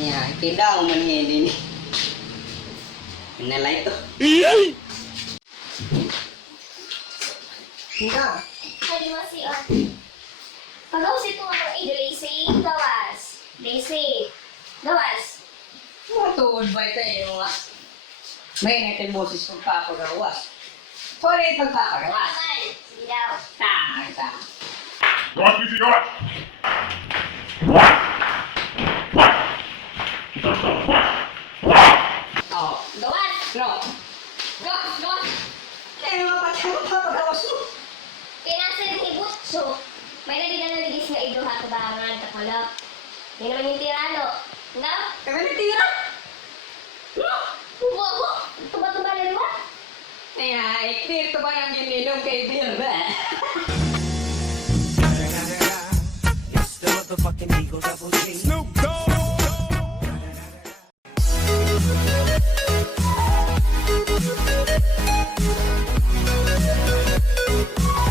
Ya, kita man ini. Nalay to. Ika. Hari masih pagawas itu ang idolisi gawas. Desi. Gawas. Mo tuod ba tayo nga? May natin boses ng papagawas. Sorry pagpapagawas. Naman. Silaw. Ta. Gawas, busy, gawas! Oh, Gawas. no. Gawas. Kaya nga patay mo papagawas mo. Pinasa ng ibutso. May naliligis nga ido ha kabangan takalap. Hindi naman yung tirano. No? Kami natira. No. Hubo ako. Tuba-tuba na liwat. Kaya, iktir to ba ng gininom kay Bill ba? It's the motherfucking Eagle Double G. Snoop.